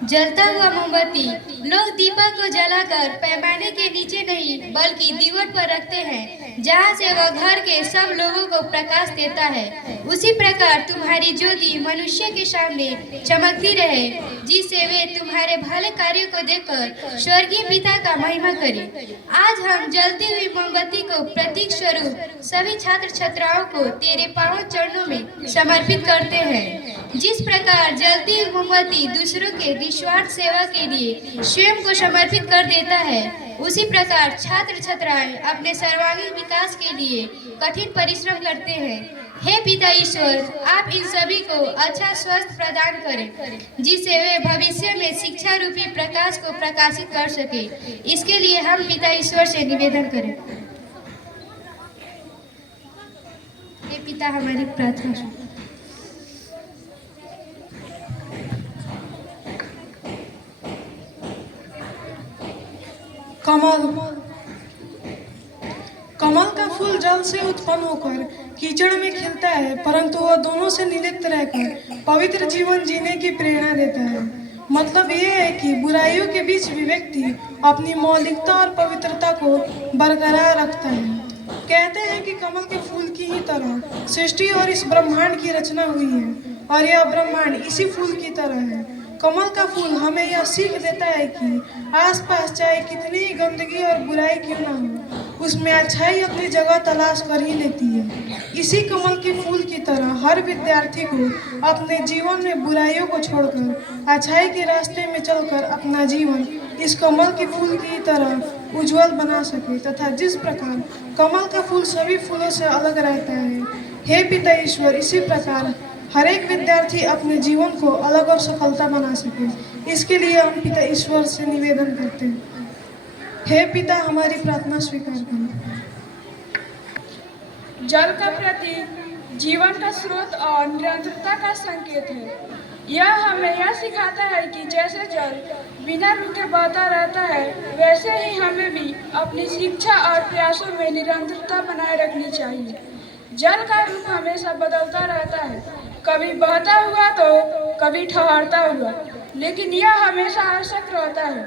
जलता हुआ मोमबत्ती लोग दीपक को जलाकर पैमाने के नीचे नहीं बल्कि दीवट पर रखते हैं, जहाँ से वह घर के सब लोगों को प्रकाश देता है। उसी प्रकार तुम्हारी ज्योति मनुष्य के सामने चमकती रहे, जिससे वे तुम्हारे भले कार्यों को देखकर स्वर्गीय पिता का महिमा करें। आज हम जलती हुई मोमबत्ती को प्रतीक स्वरूप सभी छात्र छात्राओं को तेरे पावन चरणों में समर्पित करते हैं। जिस प्रकार जलती हुई मोमबत्ती दूसरों के निस्वार्थ सेवा के लिए स्वयं को समर्पित कर देता है, उसी प्रकार छात्र छात्राएं अपने सर्वांगीण विकास के लिए कठिन परिश्रम करते हैं। हे पिता ईश्वर, आप इन सभी को अच्छा स्वास्थ्य प्रदान करें, जिससे वे भविष्य में शिक्षा रूपी प्रकाश को प्रकाशित कर सके। इसके लिए हम पिता ईश्वर से निवेदन करें। हे पिता, हमारी प्रार्थना सुनो। कमल कमल का फूल जल से उत्पन्न होकर कीचड़ में खिलता है, परंतु वह दोनों से निर्लिप्त रहकर पवित्र जीवन जीने की प्रेरणा देता है। मतलब यह है कि बुराइयों के बीच भी व्यक्ति अपनी मौलिकता और पवित्रता को बरकरार रखता है। कहते हैं कि कमल के फूल की ही तरह सृष्टि और इस ब्रह्मांड की रचना हुई है, और यह ब्रह्मांड इसी फूल की तरह है। कमल का फूल हमें यह सीख देता है कि आसपास चाहे कितनी ही गंदगी और बुराई क्यों ना हो, उसमें अच्छाई अपनी जगह तलाश कर ही लेती है। इसी कमल के फूल की तरह हर विद्यार्थी को अपने जीवन में बुराइयों को छोड़कर अच्छाई के रास्ते में चलकर अपना जीवन इस कमल के फूल की तरह उज्जवल बना सके, तथा जिस प्रकार कमल का फूल सभी फूलों से अलग रहता है, हे पिता ईश्वर, इसी प्रकार हर एक विद्यार्थी अपने जीवन को अलग और सफलता बना सके। इसके लिए हम पिता ईश्वर से निवेदन करते हैं। हे पिता, हमारी प्रार्थना स्वीकार करें। जल का प्रतीक जीवन का स्रोत और निरंतरता का संकेत है। यह हमें यह सिखाता है कि जैसे जल बिना रुके बहता रहता है, वैसे ही हमें भी अपनी शिक्षा और प्रयासों में निरंतरता बनाए रखनी चाहिए। जल का रूप हमेशा बदलता रहता है, कभी बहता हुआ तो कभी ठहरता हुआ, लेकिन यह हमेशा आवश्यक रहता है।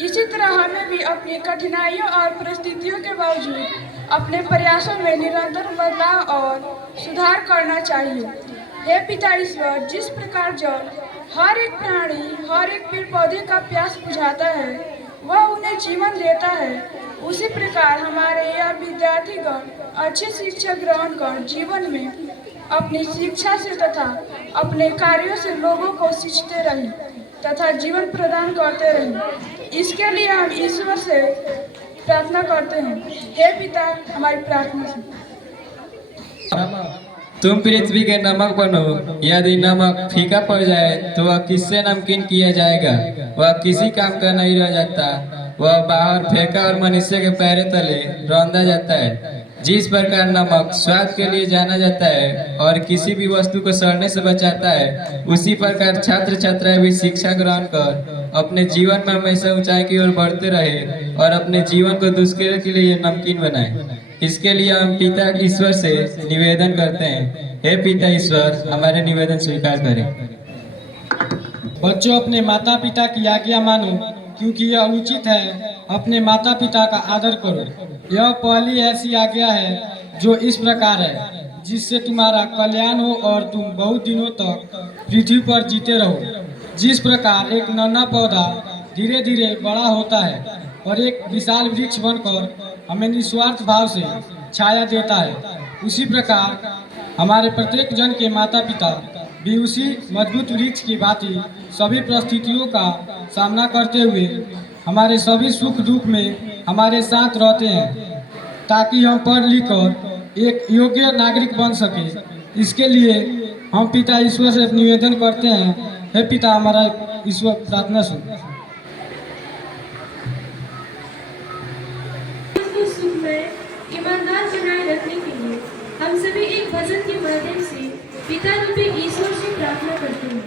इसी तरह हमें भी अपनी कठिनाइयों और परिस्थितियों के बावजूद अपने प्रयासों में निरंतर बदलाव और सुधार करना चाहिए। हे पिता ईश्वर, जिस प्रकार जल हर एक प्राणी, हर एक पेड़ पौधे का प्यास बुझाता है, वह उन्हें जीवन देता है, उसी प्रकार हमारे यह विद्यार्थीगण अच्छी शिक्षा ग्रहण कर जीवन में अपनी शिक्षा से तथा अपने कार्यों से लोगों को सींचते रहें तथा जीवन प्रदान करते रहें। इसके लिए हम ईश्वर से प्रार्थना करते हैं। हे पिता, हमारी प्रार्थना सुनो। तुम पृथ्वी के नमक बनो। यदि नमक फीका पड़ जाए तो वह किससे नमकीन किया जाएगा? वह किसी काम का नहीं रह जाता, वह बाहर फेंका और मनुष्य के पैरों तले रौंदा जाता है। जिस प्रकार नमक स्वाद के लिए जाना जाता है और किसी भी वस्तु को सड़ने से बचाता है, उसी प्रकार छात्र छात्राएं भी शिक्षा ग्रहण कर अपने जीवन में हमेशा ऊंचाई की ओर बढ़ते रहे और अपने जीवन को दूसरे के लिए नमकीन बनाए। इसके लिए हम पिता ईश्वर से निवेदन करते हैं। हे पिता ईश्वर, हमारे निवेदन स्वीकार करें। बच्चों, अपने माता पिता की आज्ञा मानो, क्योंकि यह उचित है। अपने माता पिता का आदर करो। यह पहली ऐसी आज्ञा है जो इस प्रकार है, जिससे तुम्हारा कल्याण हो और तुम बहुत दिनों तक पृथ्वी पर जीते रहो। जिस प्रकार एक नन्हा पौधा धीरे धीरे बड़ा होता है और एक विशाल वृक्ष बनकर हमें निस्वार्थ भाव से छाया देता है, उसी प्रकार हमारे प्रत्येक जन के माता पिता भी उसी मजबूत वृक्ष की भांति सभी परिस्थितियों का सामना करते हुए हमारे सभी सुख दुख में हमारे साथ रहते हैं, ताकि हम पढ़ लिख कर एक योग्य नागरिक बन सके। इसके लिए हम पिता ईश्वर से निवेदन करते हैं। हे पिता, हमारा ईश्वर, प्रार्थना सुनो। ईमानदार बनाए रखने के लिए हम सभी एक भजन के माध्यम से पिता रूपी ईश्वर से प्रार्थना करते हैं।